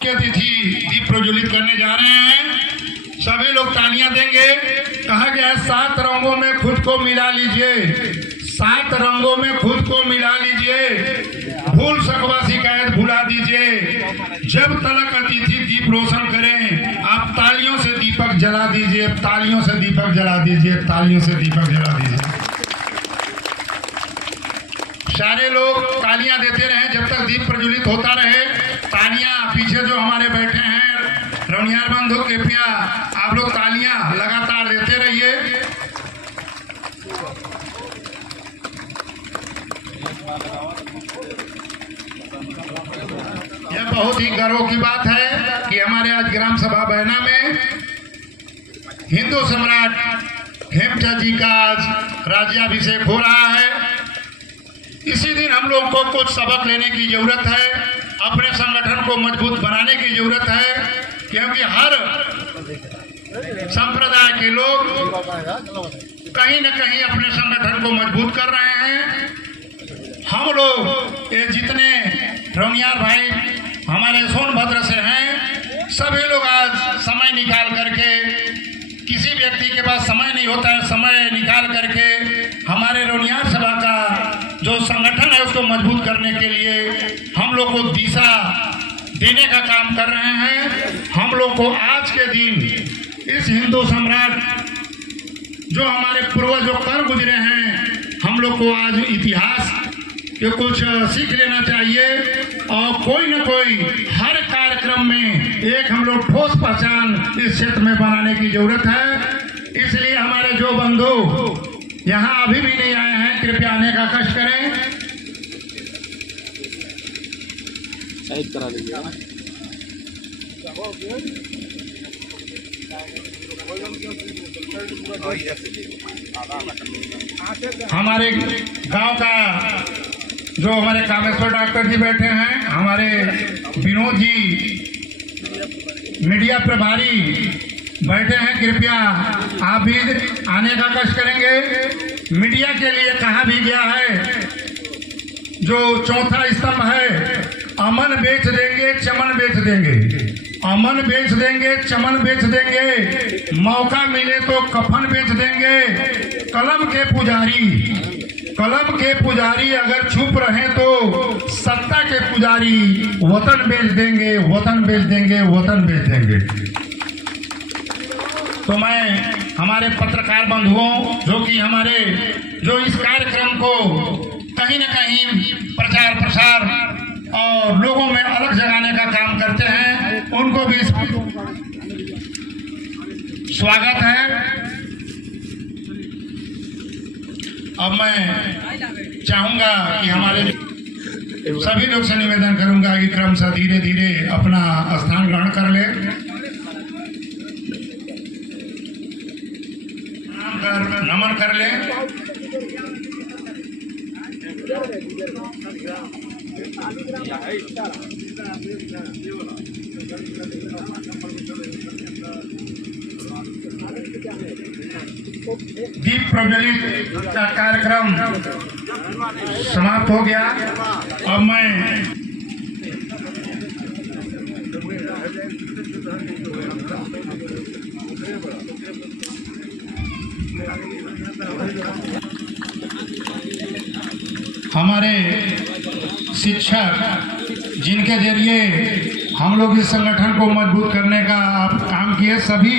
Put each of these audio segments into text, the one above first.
अतिथि दीप प्रज्वलित करने जा रहे हैं। सभी लोग तालियां देंगे। कहा गया है 7 रंगों में खुद को मिला लीजिए, 7 रंगों में खुद को मिला लीजिए, भूल सकवा शिकायत भुला दीजिए। जब तलक अतिथि दीप रोशन करें, आप तालियों से दीपक जला दीजिए, तालियों से दीपक जला दीजिए, तालियों से दीपक जला दीजिए। सारे लोग तालियां देते रहे जब तक दीप प्रज्वलित होता रहे। तालियां पीछे जो हमारे बैठे हैं रौनियार बंधु, कृपया आप लोग तालियां लगातार देते रहिए। यह बहुत ही गर्व की बात है कि हमारे आज ग्राम सभा बहना में हिंदू सम्राट हेमचंद जी का आज राज्याभिषेक हो रहा है। इसी दिन हम लोग को कुछ सबक लेने की जरूरत है, अपने संगठन को मजबूत बनाने की जरूरत है, क्योंकि हर संप्रदाय के लोग कहीं न कहीं अपने संगठन को मजबूत कर रहे हैं। हम लोग ये जितने रौनियार भाई हमारे सोनभद्र से हैं, सभी लोग आज समय निकाल करके, किसी व्यक्ति के पास समय नहीं होता है, समय निकाल करके हमारे रौनियार सभा का जो संगठन है उसको मजबूत करने के लिए हम लोग को दिशा देने का काम कर रहे हैं। हम लोग को आज के दिन इस हिंदू सम्राट जो हमारे पूर्वजों कर गुजरे हैं, हम लोग को आज इतिहास के कुछ सीख लेना चाहिए और कोई न कोई हर कार्यक्रम में एक हम लोग ठोस पहचान इस क्षेत्र में बनाने की जरूरत है। इसलिए हमारे जो बंधु यहाँ अभी भी नहीं आए हैं, कृपया आने का कष्ट करें। साइड करा लीजिए। हमारे गांव का जो हमारे कामेश्वर डॉक्टर जी बैठे हैं, हमारे विनोद जी मीडिया प्रभारी बैठे हैं, कृपया आप भी आने का कष्ट करेंगे। मीडिया के लिए कहा भी गया है, जो चौथा स्तंभ है, अमन बेच देंगे चमन बेच देंगे, अमन बेच देंगे चमन बेच देंगे, मौका मिले तो कफन बेच देंगे। कलम के पुजारी अगर चुप रहे तो सत्ता के पुजारी वतन बेच देंगे, वतन बेच देंगे, वतन बेच देंगे। तो मैं हमारे पत्रकार बंधुओं जो इस कार्यक्रम को कहीं न कहीं प्रचार प्रसार और लोगों में अलग जगाने का काम करते हैं, उनको भी स्वागत है। अब मैं चाहूंगा कि हमारे सभी लोग से निवेदन करूंगा कि क्रमशः धीरे धीरे अपना स्थान ग्रहण कर ले, नमन कर ले। दीप प्रज्वलित का कार्यक्रम समाप्त हो गया। अब मैं हमारे शिक्षक जिनके जरिए हम लोग इस संगठन को मजबूत करने का आप काम किए, सभी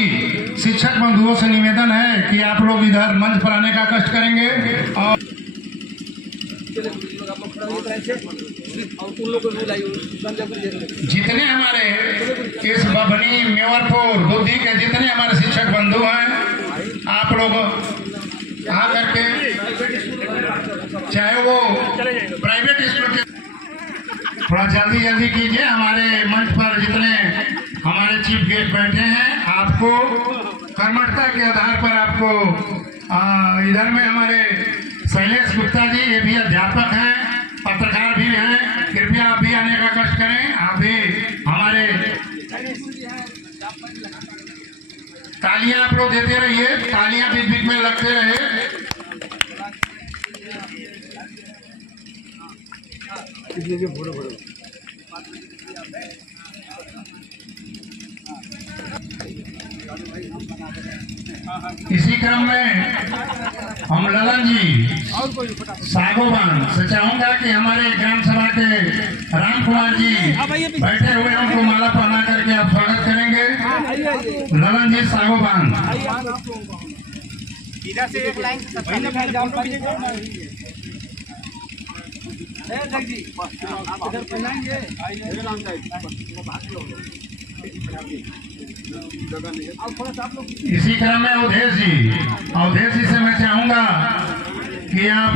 शिक्षक बंधुओं से निवेदन है कि आप लोग इधर मंच पर आने का कष्ट करेंगे। और जितने हमारे इस बभनी मेवरपुर बुद्धि के जितने हमारे शिक्षक बंधु हैं, आप लोग आ करके, चाहे वो प्राइवेट स्कूल के, थोड़ा जल्दी कीजिए। हमारे मंच पर जितने हमारे चीफ गेस्ट बैठे हैं, आपको कर्मठता के आधार पर आपको इधर में हमारे शैलेश गुप्ता जी, ये भी अध्यापक हैं, पत्रकार भी हैं, कृपया आप भी आने का कष्ट करें। आप भी हमारे तालियां आप लोग देते रहिए, तालियां बीच बीच में लगते रहे। फोटो इसी क्रम में हम ललन जी सागोबान से चाहूंगा कि हमारे ग्राम सभा के राम कुमार जी बैठे हुए उनको माला पहना करके आप स्वागत करेंगे। ललन जी सागोबान। इधर से एक लाइन इसी क्रम में अवधेश जी से मैं चाहूंगा कि आप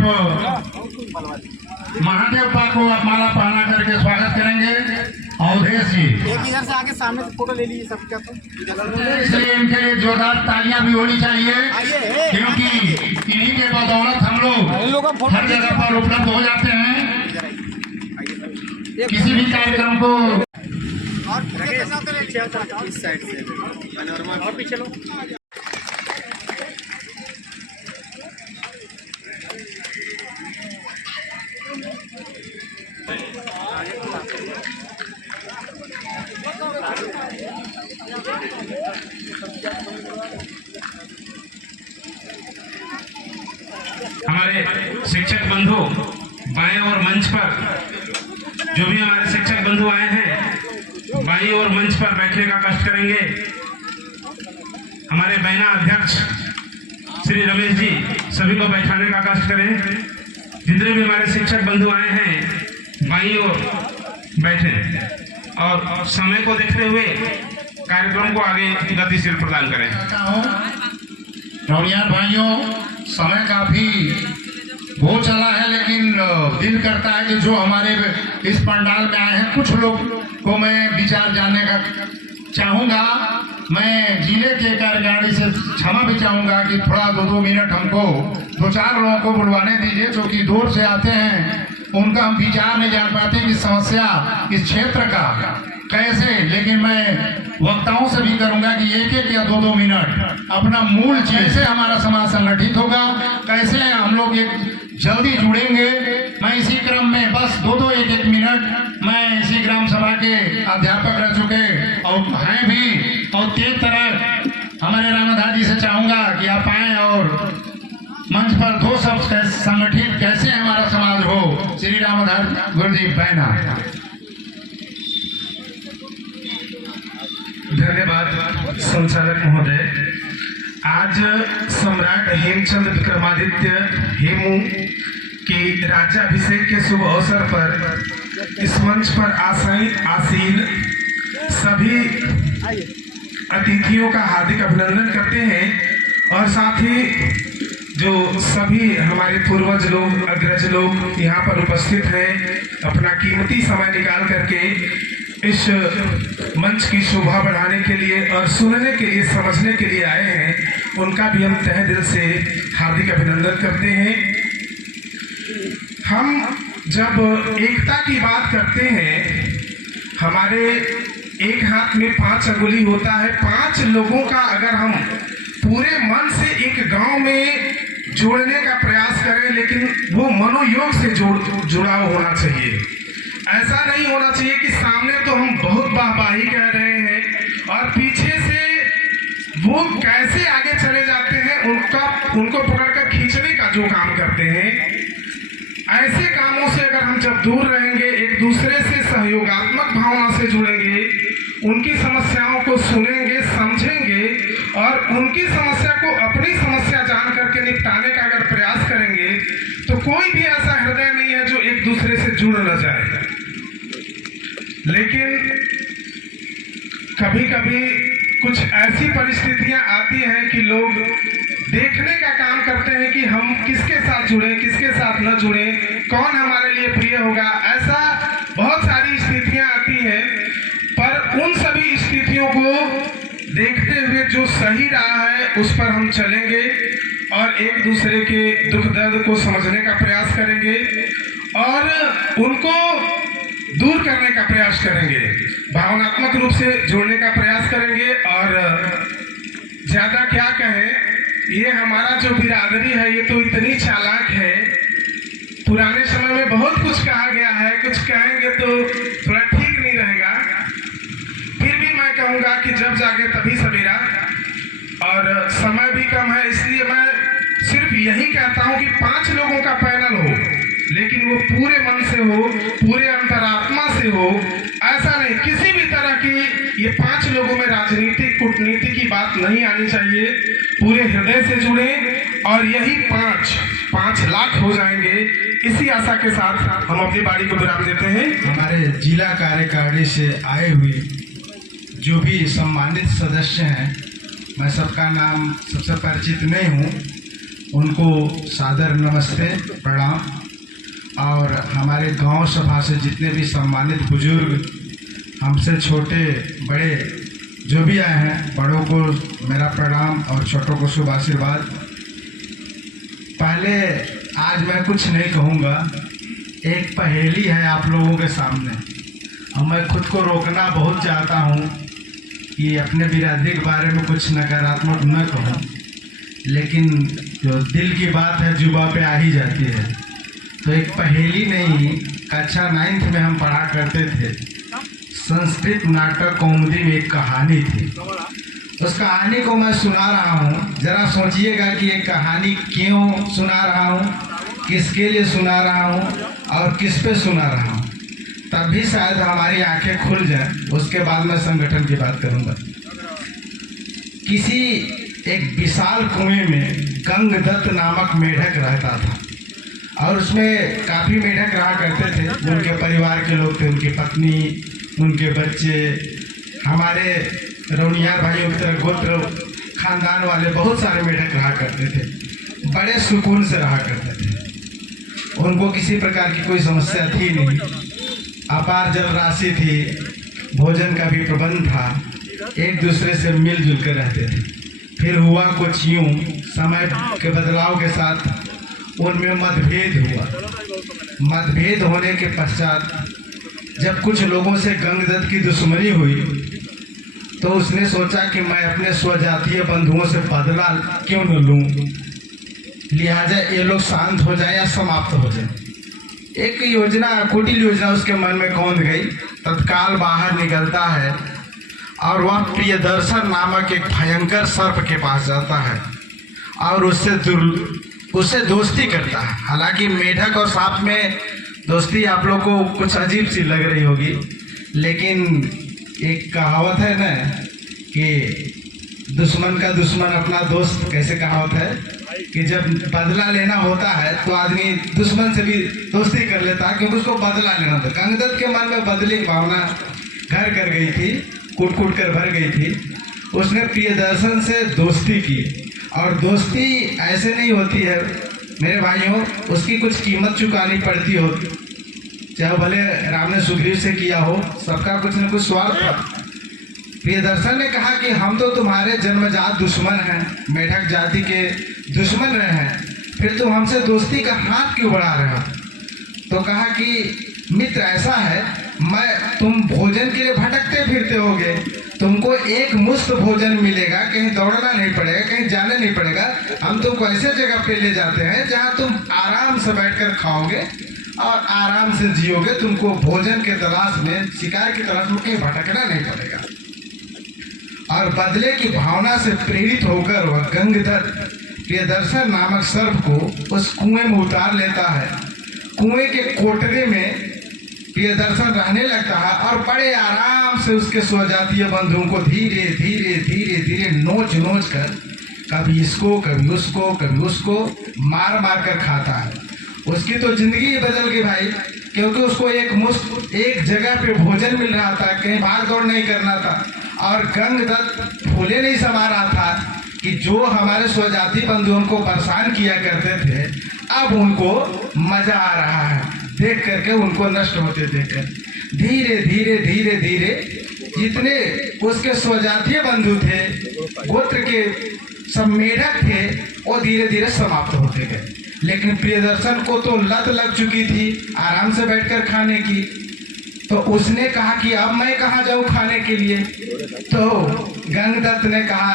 महादेव पा को आप माला पहना करके स्वागत करेंगे। अवधेश जी एक इधर से आगे सामने से फोटो ले लीजिए सबका। तो इसलिए इनके लिए जोरदार तालियां भी होनी चाहिए, क्योंकि इन्हीं के बदौलत हम लोग हर जगह पर उपलब्ध हो जाते हैं। किसी भी कार्यक्रम को इस साइड से और पीछे लो। हमारे शिक्षक बंधु बाएं और मंच पर, जो भी हमारे शिक्षक बंधु आए हैं बाएं और मंच पर बैठने का कष्ट करेंगे। हमारे बहना अध्यक्ष श्री रमेश जी सभी को बैठाने का कष्ट करें। जितने भी हमारे शिक्षक बंधु आए हैं बाईं ओर बैठे और समय को देखते हुए कार्यक्रम को आगे गतिशील प्रदान करें। रौनियार भाइयों, समय काफी हो चला है, लेकिन दिल करता है कि जो हमारे इस पंडाल में आए हैं कुछ लोग को मैं विचार जानने का चाहूंगा। मैं जिले के कार्यकारिणी से क्षमा भी चाहूंगा कि थोड़ा 2-2 मिनट हमको 2-4 लोगों को बुलवाने दीजिए जो कि दूर से आते हैं। उनका हम विचार नहीं जान पाते कि समस्या इस क्षेत्र का कैसे, लेकिन मैं वक्ताओं से भी करूंगा कि 1-1 या 2-2 मिनट अपना मूल चीज से हमारा समाज संगठित होगा, कैसे हम लोग एक जल्दी जुड़ेंगे। मैं इसी क्रम में बस 2-2 1-1 मिनट मैं इसी ग्राम सभा के अध्यापक रह चुके और हैं भी, और तेज तरह हमारे रामाधार जी से चाहूंगा कि आप आए और मंच पर 2 शब्द संगठित कैसे हमारा समाज हो। श्री रामाधार गुरुजी बैना। धन्यवाद संचालक महोदय। आज सम्राट हेमचंद विक्रमादित्य हेमू की राज्याभिषेक के शुभ अवसर पर इस मंच पर आसीन सभी अतिथियों का हार्दिक अभिनंदन करते हैं और साथ ही जो सभी हमारे पूर्वज लोग, अग्रज लोग यहाँ पर उपस्थित हैं, अपना कीमती समय निकाल करके इस मंच की शोभा बढ़ाने के लिए और सुनने के लिए, समझने के लिए आए हैं, उनका भी हम तहे दिल से हार्दिक अभिनंदन करते हैं। हम जब एकता की बात करते हैं, हमारे एक हाथ में 5 अंगुली होता है। 5 लोगों का अगर हम पूरे मन से एक गांव में जोड़ने का प्रयास करें, लेकिन वो मनोयोग से जुड़ाव होना चाहिए। ऐसा नहीं होना चाहिए कि सामने तो हम बहुत वाहवाही कह रहे हैं और पीछे से वो कैसे आगे चले जाते हैं उनको पकड़कर खींचने का जो काम करते हैं। ऐसे कामों से अगर हम जब दूर रहेंगे, एक दूसरे से सहयोगात्मक भावना से जुड़ेंगे, उनकी समस्याओं को सुनेंगे, समझेंगे और उनकी समस्या को अपनी समस्या जान करके निपटाने का अगर प्रयास करेंगे, तो कोई भी ऐसा हृदय नहीं है जो एक दूसरे से जुड़ न जाए। लेकिन कभी कभी कुछ ऐसी परिस्थितियां आती हैं कि लोग देखने का काम करते हैं कि हम किसके साथ जुड़े, किसके साथ न जुड़े, कौन हमारे लिए प्रिय होगा। ऐसा बहुत सारी स्थितियां आती हैं, पर उन सभी स्थितियों को देखते हुए जो सही रहा है उस पर हम चलेंगे और एक दूसरे के दुख दर्द को समझने का प्रयास करेंगे और उनको दूर करने का प्रयास करेंगे, भावनात्मक रूप से जोड़ने का प्रयास करेंगे। और ज्यादा क्या कहें, ये हमारा जो बिरादरी है ये तो इतनी चालाक है। पुराने समय में बहुत कुछ कहा गया है, कुछ कहेंगे तो थोड़ा ठीक नहीं रहेगा। फिर भी मैं कहूंगा कि जब जागे तभी सवेरा। और समय भी कम है, इसलिए मैं सिर्फ यही कहता हूं कि 5 लोगों का पैनल हो, लेकिन वो पूरे मन से हो, पूरे अंतरात्मा से हो। ऐसा नहीं किसी भी तरह की ये 5 लोगों में राजनीतिक कूटनीति की बात नहीं आनी चाहिए। पूरे हृदय से जुड़े और यही 5 लाख हो जाएंगे। इसी आशा के साथ हम अपनी बारी को विराम देते हैं। हमारे जिला कार्यकारिणी से आए हुए जो भी सम्मानित सदस्य हैं, मैं सबका नाम सबसे परिचित नहीं हूँ, उनको सादर नमस्ते प्रणाम। और हमारे गांव सभा से जितने भी सम्मानित बुजुर्ग, हमसे छोटे बड़े जो भी आए हैं, बड़ों को मेरा प्रणाम और छोटों को शुभ आशीर्वाद। पहले आज मैं कुछ नहीं कहूँगा, एक पहेली है आप लोगों के सामने और मैं खुद को रोकना बहुत चाहता हूँ कि अपने बिरादरी के बारे में कुछ नकारात्मक न कहूँ, लेकिन जो दिल की बात है जुबां पे आ ही जाती है। तो एक पहेली नहीं, कक्षा 9th में हम पढ़ा करते थे, संस्कृत नाटक कौमुदी में एक कहानी थी। उस कहानी को मैं सुना रहा हूँ, जरा सोचिएगा कि ये कहानी क्यों सुना रहा हूँ, किसके लिए सुना रहा हूँ और किस पे सुना रहा हूँ, तब भी शायद हमारी आंखें खुल जाएं। उसके बाद मैं संगठन की बात करूँगा। किसी एक विशाल कुएं में गंगदत्त नामक मेढक रहता था और उसमें काफ़ी मेढक रहा करते थे। उनके परिवार के लोग थे, उनकी पत्नी, उनके बच्चे, हमारे रौनियार भाइयों की तरह गोत्र खानदान वाले बहुत सारे मेढक रहा करते थे। बड़े सुकून से रहा करते थे, उनको किसी प्रकार की कोई समस्या थी नहीं। अपार जल राशि थी, भोजन का भी प्रबंध था, एक दूसरे से मिलजुल कर रहते थे। फिर हुआ कुछ यूँ, समय के बदलाव के साथ उनमें मतभेद हुआ। मतभेद होने के पश्चात जब कुछ लोगों से गंगदत्त की दुश्मनी हुई तो उसने सोचा कि मैं अपने स्वजातीय बंधुओं से बदला क्यों न लूं, लिहाजा ये लोग शांत हो जाए या समाप्त हो जाए। एक योजना, कुटिल योजना उसके मन में कौंध गई। तत्काल बाहर निकलता है और वह प्रियदर्शन नामक एक भयंकर सर्प के पास जाता है और उससे दोस्ती करता है। हालांकि मेढक और सांप में दोस्ती आप लोग को कुछ अजीब सी लग रही होगी, लेकिन एक कहावत है ना कि दुश्मन का दुश्मन अपना दोस्त, कैसे कहावत है कि जब बदला लेना होता है तो आदमी दुश्मन से भी दोस्ती कर लेता है क्योंकि उसको बदला लेना होता है। गंगदत्त के मन में बदले की भावना घर कर गई थी, कूट कूट कर भर गई थी। उसने प्रियदर्शन से दोस्ती की और दोस्ती ऐसे नहीं होती है मेरे भाइयों, उसकी कुछ कीमत चुकानी पड़ती हो। चाहे भले राम ने सुग्रीव से किया हो, सबका कुछ न कुछ स्वार्थ था। प्रियदर्शन ने कहा कि हम तो तुम्हारे जन्मजात दुश्मन हैं, मेढक जाति के दुश्मन रहे हैं, फिर तुम हमसे दोस्ती का हाथ क्यों बढ़ा रहे हो? तो कहा कि मित्र ऐसा है, तुम भोजन के लिए भटकते फिरते होगे, तुमको एक मुश्त भोजन मिलेगा, कहीं दौड़ना नहीं पड़ेगा, कहीं जाना नहीं पड़ेगा। हम तुमको ऐसे जगह पे ले जाते हैं जहां तुम आराम से बैठकर खाओगे और आराम से जियोगे। तुमको भोजन के तलाश में, शिकार की तलाश में कहीं भटकना नहीं पड़ेगा। और बदले की भावना से प्रेरित होकर वह गंगदत्त प्रियदर्शन नामक सर्प को उस कुएं में उतार लेता है। कुएं के कोटरे में प्रियदर्शन रहने लगता है और बड़े आराम से उसके स्वजातीय बंधुओं को धीरे धीरे धीरे धीरे नोच नोच कर कभी इसको कभी उसको कभी उसको मार मार कर खाता है। उसकी तो जिंदगी ही बदल गई भाई, क्योंकि उसको एक जगह पे भोजन मिल रहा था, कहीं भाग दौड़ नहीं करना था। और गंगदत्त फूले नहीं समा रहा था कि जो हमारे स्वजाति बंधुओं को परेशान किया करते थे, अब उनको मजा आ रहा है देख करके, उनको नष्ट होते देखकर। धीरे धीरे धीरे धीरे जितने उसके स्वजातीय बंधु थे, गोत्र के सब मेढक थे, वो धीरे धीरे समाप्त होते गए। लेकिन प्रियदर्शन को तो लत लग चुकी थी आराम से बैठकर खाने की, तो उसने कहा कि अब मैं कहाँ जाऊँ खाने के लिए। तो गंगदत्त ने कहा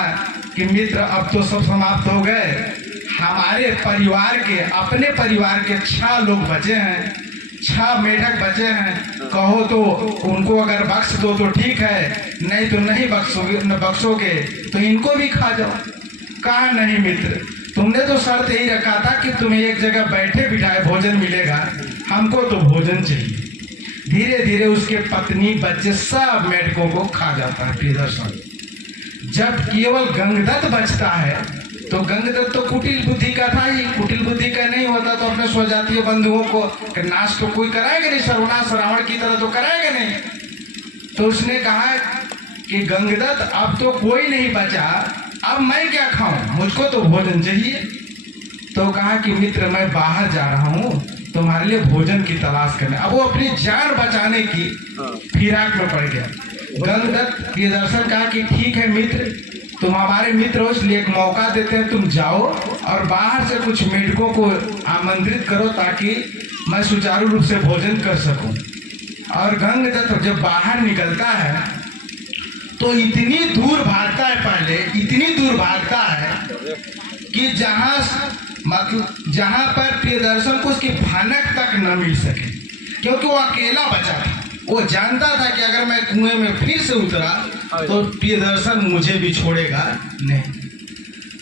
कि मित्र अब तो सब समाप्त हो गए, हमारे परिवार के, अपने परिवार के 6 लोग बचे हैं, 6 मेढक बचे हैं, कहो तो उनको अगर बख्श दो तो ठीक है, नहीं तो नहीं बख्शोगे तो इनको भी खा जाओ। कहा नहीं मित्र, तुमने तो शर्त यही रखा था कि तुम्हें एक जगह बैठे बिठाए भोजन मिलेगा, हमको तो भोजन चाहिए। धीरे धीरे उसके पत्नी बच्चे सब मेढकों को खा जाता है प्रियदर्शन। जब केवल गंगदत्त बचता है, तो गंगदत्त तो कुटिल बुद्धि का था ही, कुटिल बुद्धि का नहीं होता तो अपने स्वजातीय बंधुओं को नाश तो कोई कराएगा नहीं, सर्वनाश रावण की तरह तो कराएगा नहीं। तो उसने कहा कि गंगदत्त अब तो कोई नहीं बचा, अब मैं क्या खाऊं, मुझको तो भोजन चाहिए। तो कहा कि मित्र मैं बाहर जा रहा हूँ तुम्हारे लिए भोजन की तलाश करने। अब वो अपनी जान बचाने की फिराक में पड़ गया। गंगदत्त प्रियदर्शन कहा कि ठीक है मित्र, तुम हमारे मित्र हो इसलिए एक मौका देते हैं, तुम जाओ और बाहर से कुछ मेढकों को आमंत्रित करो ताकि मैं सुचारू रूप से भोजन कर सकूं। और गंगदत्त जब बाहर निकलता है तो इतनी दूर भागता है, पहले इतनी दूर भागता है कि जहां पर प्रियदर्शन को उसकी भनक तक न मिल सके, क्योंकि वो अकेला बचा था। वो जानता था कि अगर मैं कुएं में फिर से उतरा तो प्रियदर्शन मुझे भी छोड़ेगा नहीं।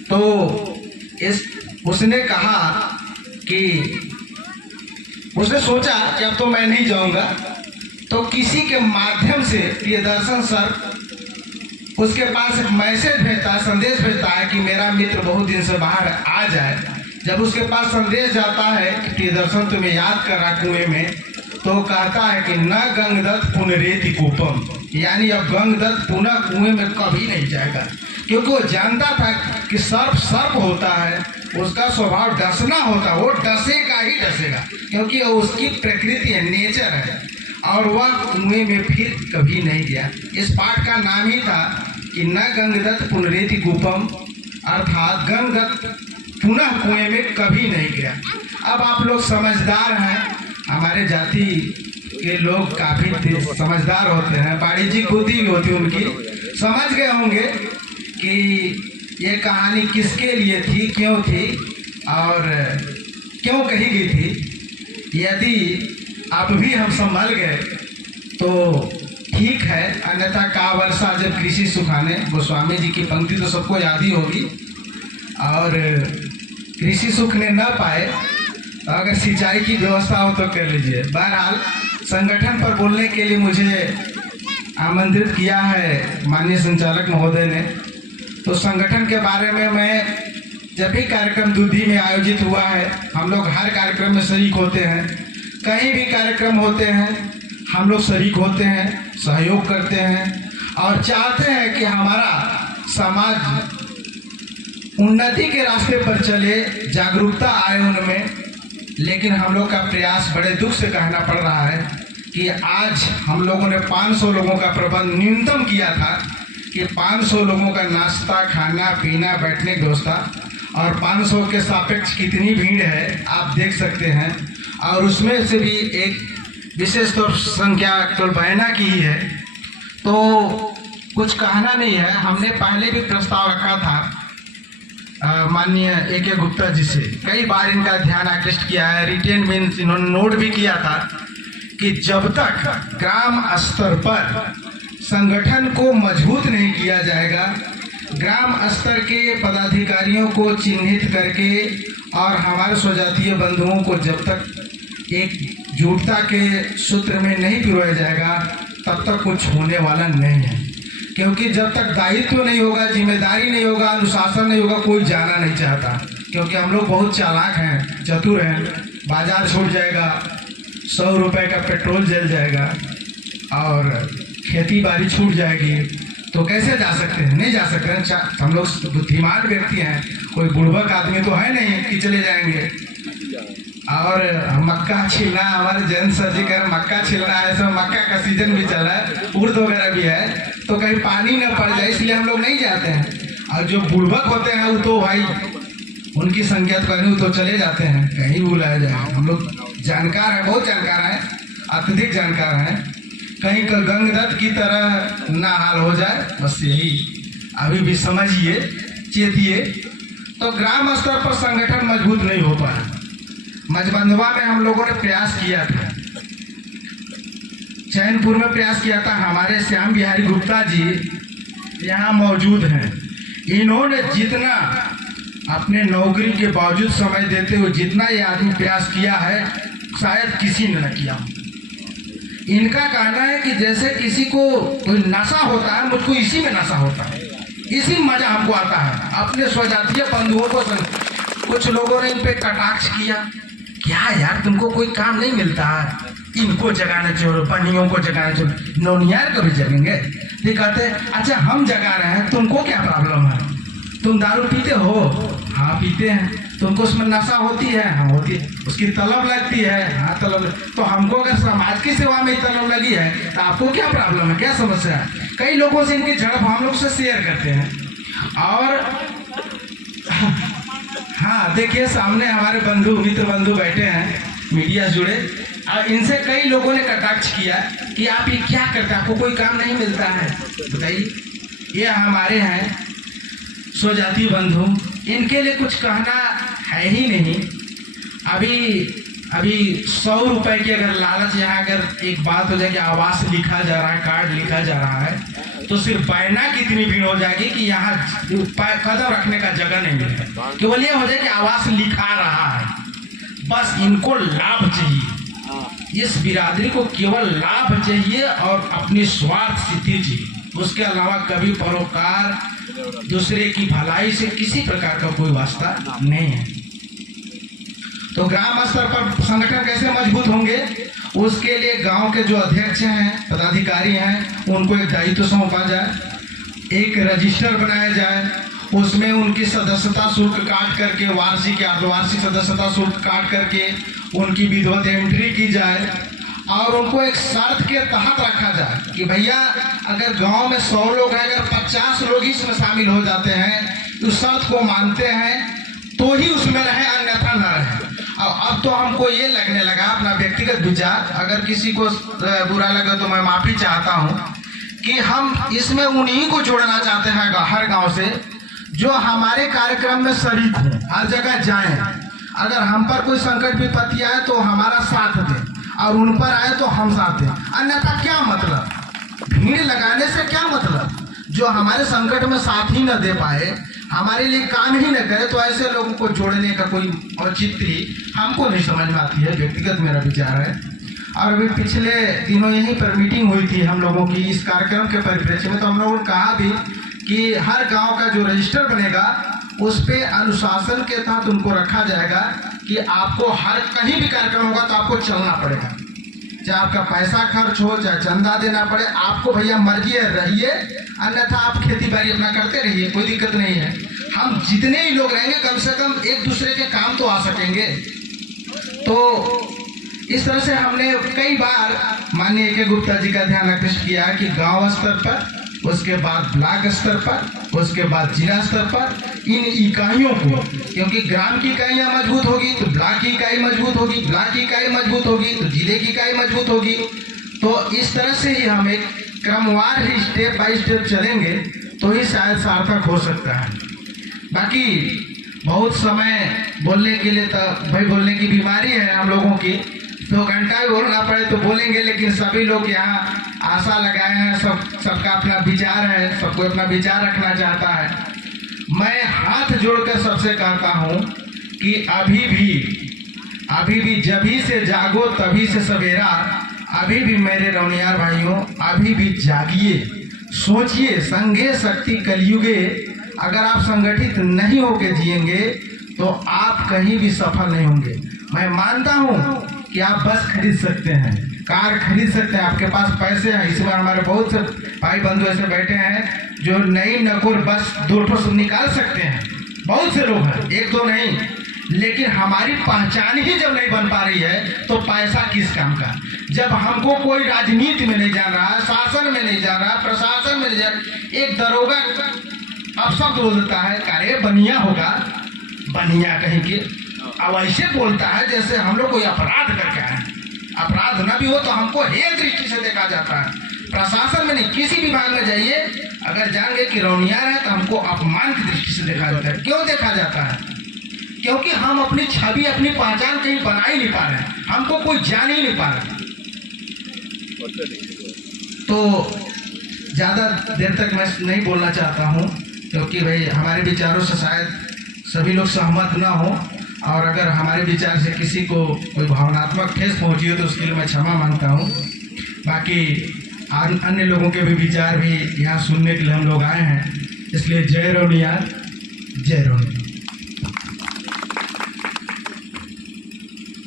तो उसने कहा कि उसने सोचा कि अब तो मैं नहीं जाऊंगा, तो किसी के माध्यम से प्रियदर्शन सर उसके पास एक मैसेज भेजता है, संदेश भेजता है कि मेरा मित्र बहुत दिन से बाहर आ जाए। जब उसके पास संदेश जाता है कि प्रियदर्शन तुम्हें याद कर रहा कुएं में, तो कहता है कि न गंगदत्त पुनरेति कूपम, यानी अब गंगदत्त पुनः कुएं में कभी नहीं जाएगा, क्योंकि वो जानता था कि सर्प सर्प होता है, उसका स्वभाव डसना होता है, वो डसेगा ही डसेगा, क्योंकि उसकी प्रकृति है, नेचर है। और वह कुएं में फिर कभी नहीं गया। इस पाठ का नाम ही था कि न गंगदत्त पुनरेति कूपम, अर्थात गंगदत्त पुनः कुएं में कभी नहीं गया। अब आप लोग समझदार हैं, हमारे जाति के लोग काफी समझदार होते हैं, वाणिज्यिक बुद्धि भी होती है उनकी, समझ गए होंगे कि ये कहानी किसके लिए थी, क्यों थी और क्यों कही गई थी। यदि अब भी हम संभल गए तो ठीक है, अन्यथा का वर्षा जब कृषि सुखाने, गोस्वामी जी की पंक्ति तो सबको याद ही होगी। और कृषि सूखने न पाए तो अगर सिंचाई की व्यवस्था हो तो कर लीजिए। बहरहाल संगठन पर बोलने के लिए मुझे आमंत्रित किया है माननीय संचालक महोदय ने। तो संगठन के बारे में मैं, जब भी कार्यक्रम दूधी में आयोजित हुआ है, हम लोग हर कार्यक्रम में शरीक होते हैं, कहीं भी कार्यक्रम होते हैं हम लोग शरीक होते हैं, सहयोग करते हैं और चाहते हैं कि हमारा समाज उन्नति के रास्ते पर चले, जागरूकता आए उनमें। लेकिन हम लोग का प्रयास बड़े दुख से कहना पड़ रहा है कि आज हम लोगों ने 500 लोगों का प्रबंध न्यूनतम किया था कि 500 लोगों का नाश्ता, खाना पीना, बैठने की व्यवस्था, और 500 के सापेक्ष कितनी भीड़ है आप देख सकते हैं। और उसमें से भी एक विशेष तौर संख्या केवल बहना की ही है, तो कुछ कहना नहीं है। हमने पहले भी प्रस्ताव रखा था माननीय A.K. गुप्ता जी से, कई बार इनका ध्यान आकृष्ट किया है, रिटेन मीन्स इन्होंने नोट भी किया था कि जब तक ग्राम स्तर पर संगठन को मजबूत नहीं किया जाएगा, ग्राम स्तर के पदाधिकारियों को चिन्हित करके और हमारे स्वजातीय बंधुओं को जब तक एकजुटता के सूत्र में नहीं पिरोया जाएगा, तब तक कुछ होने वाला नहीं है। क्योंकि जब तक दायित्व नहीं होगा, जिम्मेदारी नहीं होगा, अनुशासन नहीं होगा, कोई जाना नहीं चाहता। क्योंकि हम लोग बहुत चालाक हैं, चतुर हैं, बाजार छूट जाएगा, 100 रुपए का पेट्रोल जल जाएगा और खेती बाड़ी छूट जाएगी, तो कैसे जा सकते हैं? नहीं जा सकते हैं। हम लोग बुद्धिमान व्यक्ति हैं, कोई बुड़बक आदमी तो है नहीं कि चले जाएंगे। और मक्का छिलना, हमारे जैन सर जी कह मक्का छिलना है, सब मक्का का सीजन भी चल रहा है, उर्द वगैरह भी है, तो कहीं पानी न पड़ जाए इसलिए हम लोग नहीं जाते हैं। और जो बुड़बक होते हैं वो तो भाई उनकी संख्या तो कहीं तो चले जाते हैं, कहीं बुलाया जाए। हम लोग जानकार हैं, बहुत जानकार हैं, अत्यधिक जानकार हैं, कहीं गंगदत्त की तरह ना हाल हो जाए, बस यही अभी भी समझिए, चेतिए। तो ग्राम स्तर पर संगठन मजबूत नहीं हो पाया। मजबंधवा में हम लोगों ने प्रयास किया था, चैनपुर में प्रयास किया था, हमारे श्याम बिहारी गुप्ता जी यहाँ मौजूद हैं। इन्होंने जितना अपने नौकरी के बावजूद समय देते हुए जितना ये आदमी प्रयास किया है शायद किसी ने न किया। इनका कहना है कि जैसे किसी को कोई नशा होता है, मुझको इसी में नशा होता है, इसी में मजा हमको आता है। अपने स्वजातीय बंधुओं को कुछ लोगों ने इन पे कटाक्ष किया, क्या यार तुमको कोई काम नहीं मिलता है, इनको जगाने चलो, बनियों को जगाने चलो, नौनियार कभी जगेंगे। ये कहते हैं अच्छा हम जगा रहे हैं, तुमको क्या प्रॉब्लम है, तुम दारू पीते हो? हाँ पीते हैं। तुमको उसमें नशा होती है? हाँ होती है। उसकी तलब लगती है? हाँ तलब। तो हमको अगर समाज की सेवा में तलब लगी है तो आपको क्या प्रॉब्लम है, क्या समस्या है? कई लोगों से इनकी झड़प हम लोग से शेयर करते हैं। और हाँ देखिए सामने हमारे बंधु मित्र बंधु बैठे हैं, मीडिया जुड़े, और इनसे कई लोगों ने कटाक्ष किया कि आप ये क्या करते हैं, आपको कोई काम नहीं मिलता है। बताइए, ये हमारे हैं स्वजाति बंधु, इनके लिए कुछ कहना है ही नहीं। अभी 100 रुपए की अगर लालच, यहाँ अगर एक बात हो जाए कि आवास लिखा जा रहा है, कार्ड लिखा जा रहा है, तो सिर्फ बैना की इतनी भीड़ हो जाएगी कि यहाँ कदम रखने का जगह नहीं मिलेगा। केवल ये हो जाए कि आवास लिखा रहा है, बस इनको लाभ चाहिए। इस बिरादरी को केवल लाभ चाहिए और अपनी स्वार्थ सिद्धि चाहिए, उसके अलावा कभी परोपकार, दूसरे की भलाई से किसी प्रकार का कोई वास्ता नहीं है। तो ग्राम स्तर पर संगठन कैसे मजबूत होंगे, उसके लिए गांव के जो अध्यक्ष हैं, पदाधिकारी हैं, उनको एक दायित्व सौंपा जाए, एक रजिस्टर बनाया जाए, उसमें उनकी सदस्यता शुल्क काट करके वार्षिक या अर्धवार्षिक सदस्यता शुल्क काट करके उनकी विधिवत एंट्री की जाए, और उनको एक शर्त के तहत रखा जाए कि भैया अगर गांव में 100 लोग हैं, अगर 50 लोग इसमें शामिल हो जाते हैं, उस शर्त को मानते हैं तो ही उसमें रहे, अन्यथा न रहे। अब तो हमको ये लगने लगा, अपना व्यक्तिगत विचार, अगर किसी को बुरा लगे तो मैं माफ़ी चाहता हूँ, कि हम इसमें उन्हीं को जोड़ना चाहते हैं हर गांव से जो हमारे कार्यक्रम में शरीक हों, हर जगह जाएं। अगर हम पर कोई संकट विपत्ति आए तो हमारा साथ दें, और उन पर आए तो हम साथ दें। अन्यथा क्या मतलब, भीड़ लगाने से क्या मतलब? जो हमारे संकट में साथ ही न दे पाए, हमारे लिए काम ही न करे, तो ऐसे लोगों को जोड़ने का कोई औचित्य ही हमको नहीं समझ में आती है। व्यक्तिगत मेरा विचार है। और अभी पिछले दिनों यहीं पर मीटिंग हुई थी हम लोगों की इस कार्यक्रम के परिप्रेक्ष्य में, तो हम लोगों ने कहा भी कि हर गांव का जो रजिस्टर बनेगा उस पे अनुशासन के तहत उनको रखा जाएगा कि आपको हर कहीं भी कार्यक्रम होगा तो आपको चलना पड़ेगा, चाहे आपका पैसा खर्च हो, चाहे चंदा देना पड़े, आपको भैया मर्जी है रहिए, अन्यथा आप खेती बाड़ी अपना करते रहिए, कोई दिक्कत नहीं है। हम जितने ही लोग रहेंगे कम से कम एक दूसरे के काम तो आ सकेंगे। तो इस तरह से हमने कई बार माननीय के गुप्ता जी का ध्यान आकृष्ट किया कि गांव स्तर पर, उसके बाद ब्लॉक स्तर पर, उसके बाद जिला स्तर पर इन इकाइयों को, क्योंकि ग्राम की इकाइयाँ मजबूत होगी तो ब्लॉक की इकाई मजबूत होगी, ब्लॉक की इकाई मजबूत होगी तो जिले की इकाई मजबूत होगी। तो इस तरह से ही हम एक क्रमवार ही स्टेप बाय स्टेप चलेंगे तो ही शायद सार्थक हो सकता है। बाकी बहुत समय बोलने के लिए तो भाई बोलने की बीमारी है हम लोगों की, 2 घंटा भी बोलना पड़े तो बोलेंगे, लेकिन सभी लोग यहाँ आशा लगाए हैं, सबका अपना विचार है, सबको अपना विचार रखना चाहता है। मैं हाथ जोड़कर सबसे कहता हूँ कि अभी भी जभी से जागो तभी से सवेरा, अभी भी मेरे रौनियार भाइयों, अभी भी जागिए, सोचिए, संघे शक्ति कलयुगे। अगर आप संगठित नहीं होके जिएंगे तो आप कहीं भी सफल नहीं होंगे। मैं मानता हूँ कि आप बस खरीद सकते हैं, कार खरीद सकते हैं, आपके पास पैसे हैं। इस बार हमारे बहुत से भाई बंधु ऐसे बैठे हैं जो नई नकुर बस 2 निकाल सकते हैं, बहुत से लोग हैं, 1-2 नहीं। लेकिन हमारी पहचान ही जब नहीं बन पा रही है तो पैसा किस काम का? जब हमको कोई राजनीति में नहीं जाना है, शासन में नहीं जाना, प्रशासन में नहीं जाना, एक दरोगा अफसर बोल देता है अरे बनिया होगा, बनिया कहीं के, अब ऐसे बोलता है जैसे हम लोग कोई अपराध करके आए। अपराध न भी हो तो हमको हेय दृष्टि से देखा जाता है। प्रशासन में नहीं, किसी विभाग में जाइए, अगर जाएंगे कि रौनियार है तो हमको अपमान की दृष्टि से देखा जाता है। क्यों देखा जाता है? क्योंकि हम अपनी छवि, अपनी पहचान कहीं बना ही नहीं पा रहे हैं, हमको कोई जान ही नहीं पा रहा। तो ज़्यादा देर तक मैं नहीं बोलना चाहता हूँ, क्योंकि भाई हमारे विचारों से शायद सभी लोग सहमत ना हो, और अगर हमारे विचार से किसी को कोई भावनात्मक ठेस पहुंची हो तो उसके लिए मैं क्षमा मांगता हूं। बाकी अन्य लोगों के भी विचार भी यहाँ सुनने के लिए हम लोग आए हैं, इसलिए जय रौनियार, जय रौनियार।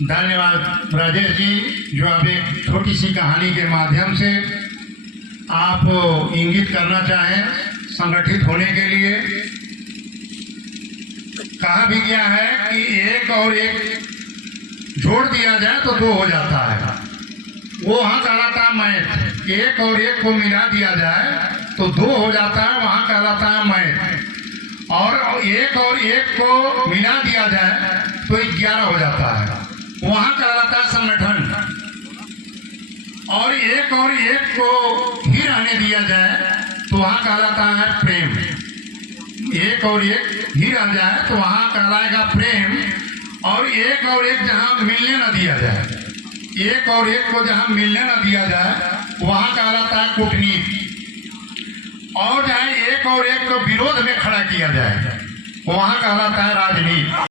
धन्यवाद राजेश जी, जो आप एक छोटी सी कहानी के माध्यम से आप इंगित करना चाहें संगठित होने के लिए। कहा भी गया है कि एक और एक जोड़ दिया जाए तो दो हो जाता है। वो वहाँ कहलाता है मैं, एक और एक को मिला दिया जाए तो दो हो जाता है, वहाँ कहलाता है मैं। और एक और एक को मिला दिया जाए तो 11 हो जाता है, वहाँ कहलाता है संगठन। और एक को ही रहने दिया जाए तो वहाँ कहलाता है प्रेम। एक और एक ही रह जाए तो वहाँ कहलाएगा प्रेम। और एक जहाँ मिलने न दिया जाए, एक और एक को जहाँ मिलने न दिया जाए वहाँ कहलाता है कूटनीति। और जहाँ एक और एक को विरोध में खड़ा किया जाए वहाँ कहलाता है राजनीति।